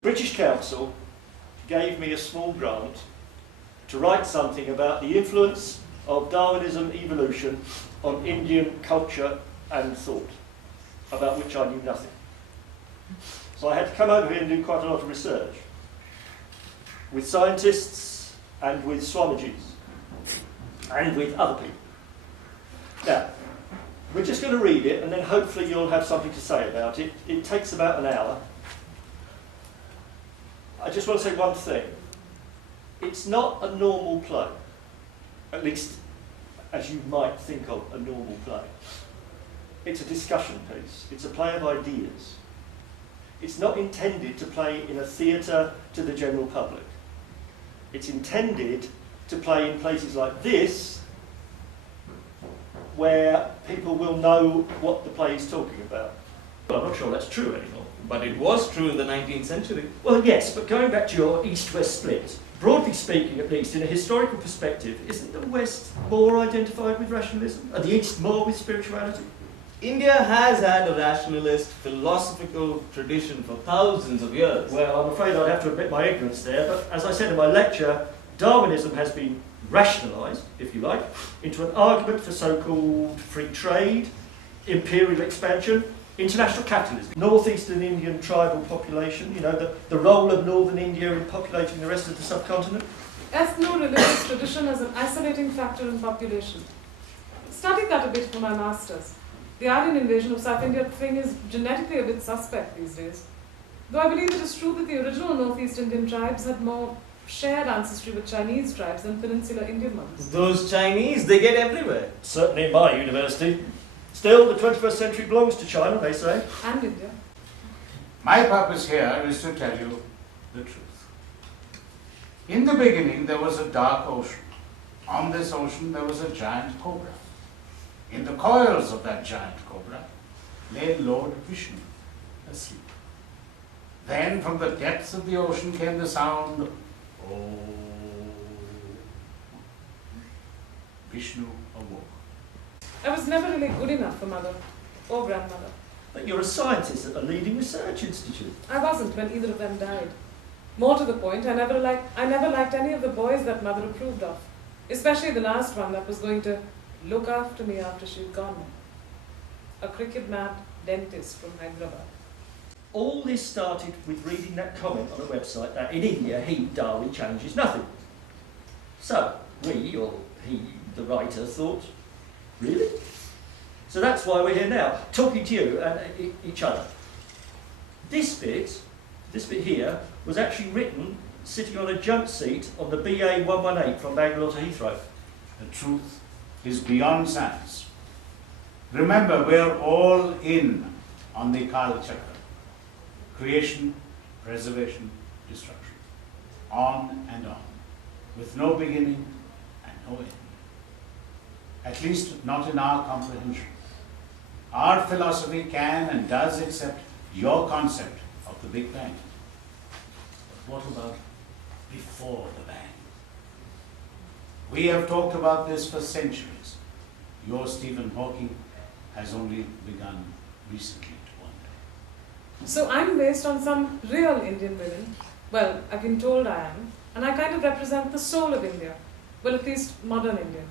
British Council gave me a small grant to write something about the influence of Darwinism evolution on Indian culture and thought, about which I knew nothing. So I had to come over here and do quite a lot of research with scientists and with Swamijis and with other people. Now, we're just going to read it and then hopefully you'll have something to say about it. It takes about an hour. I just want to say one thing. It's not a normal play, at least as you might think of a normal play. It's a discussion piece. It's a play of ideas. It's not intended to play in a theatre to the general public. It's intended to play in places like this, where people will know what the play is talking about. Well, I'm not sure that's true anymore. But it was true in the 19th century. Well, yes, but going back to your East-West split, broadly speaking, at least, in a historical perspective, isn't the West more identified with rationalism, and the East more with spirituality? India has had a rationalist philosophical tradition for thousands of years. Well, I'm afraid I'd have to admit my ignorance there, but as I said in my lecture, Darwinism has been rationalised, if you like, into an argument for so-called free trade, imperial expansion, international capitalism, northeastern Indian tribal population, you know, the role of northern India in populating the rest of the subcontinent. Ethno-religious tradition as an isolating factor in population. Studied that a bit for my masters. The Aryan invasion of South India thing is genetically a bit suspect these days. Though I believe it is true that the original Northeast Indian tribes had more shared ancestry with Chinese tribes than peninsular Indian ones. Those Chinese, they get everywhere. Certainly in my university. Still, the 21st century belongs to China, they say. And India. My purpose here is to tell you the truth. In the beginning, there was a dark ocean. On this ocean, there was a giant cobra. In the coils of that giant cobra lay Lord Vishnu, asleep. Then from the depths of the ocean came the sound, "Oh." Vishnu awoke. I was never really good enough for mother or grandmother. But you're a scientist at a leading research institute. I wasn't when either of them died. More to the point, I never liked any of the boys that mother approved of, especially the last one that was going to look after me after she'd gone. A cricket-mad dentist from Hyderabad. All this started with reading that comment on a website that in India, Darwin challenges nothing. So, we, or he, the writer, thought, really? So that's why we're here now, talking to you and each other. This bit here, was actually written sitting on a jump seat on the BA 118 from Bangalore to Heathrow. The truth is beyond science. Remember, we're all in on the Kala Chakra. Creation, preservation, destruction. On and on. With no beginning and no end. At least not in our comprehension. Our philosophy can and does accept your concept of the Big Bang. But what about before the Bang? We have talked about this for centuries. Your Stephen Hawking has only begun recently to wonder. So I'm based on some real Indian women. Well, I've been told I am. And I kind of represent the soul of India. Well, at least modern India.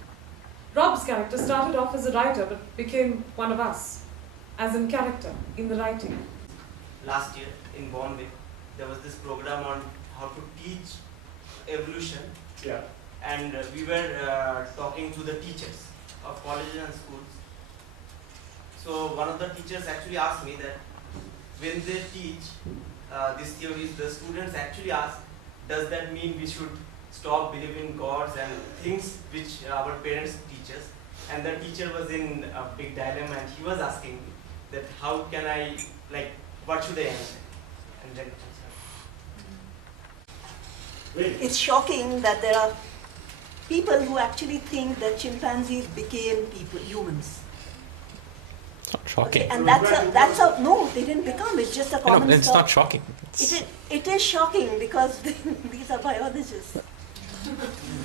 Rob's character started off as a writer but became one of us. As in character, in the writing. Last year in Bombay, there was this program on how to teach evolution. Yeah. And we were talking to the teachers of colleges and schools. So one of the teachers actually asked me that when they teach these theories, the students actually ask, does that mean we should stop believing in gods and things which our parents teach us? And the teacher was in a big dilemma and he was asking me that how can I, like, what should I answer? And then It's shocking that there are people who actually think that chimpanzees became people, humans. It's not shocking. Okay, and that's a no, they didn't become. It's just a common No, it's stock. not shocking. It is shocking because these are biologists,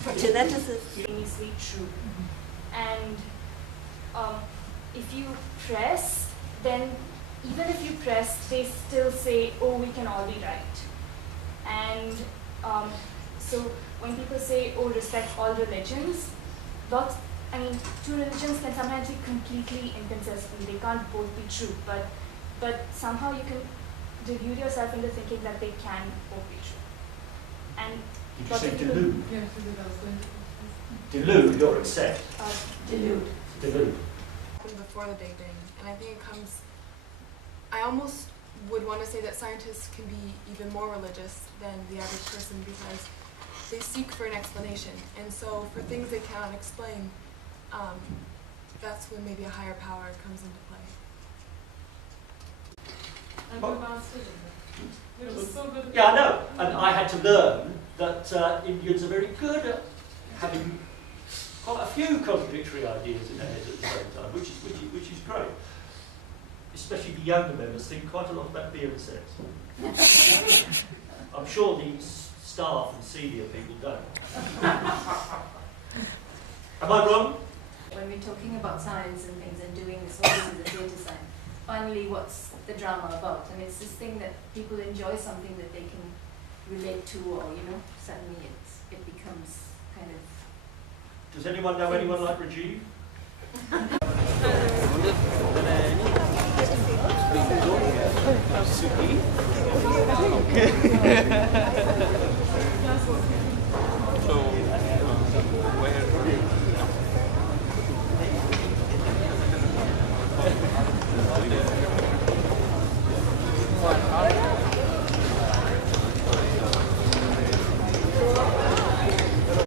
geneticists. Simultaneously true. And if you press, then even if you press, they still say, oh, we can all be right. And so when people say, oh, respect all religions, two religions can sometimes be completely inconsistent. They can't both be true, but somehow you can delude yourself into thinking that they can both be true. And Did you say delude? Yes, I was going to. Delude or accept? delude. Delude. Before the Big Bang, and I think it comes. I almost would want to say that scientists can be even more religious than the average person because they seek for an explanation, and so for things they cannot explain, that's when maybe a higher power comes into play. And we mastered it. It was so good. Yeah, I know. And I had to learn that Indians are very good at having quite a few contradictory ideas in their heads at the same time, which is great. Especially the younger members think quite a lot about beer and sex. I'm sure the staff and senior people don't. Am I wrong? When we're talking about science and things and doing this, all this is a data science. Finally, what's the drama about? And it's this thing that people enjoy something that they can relate to, or suddenly it becomes kind of. Does anyone know anyone like Rajiv?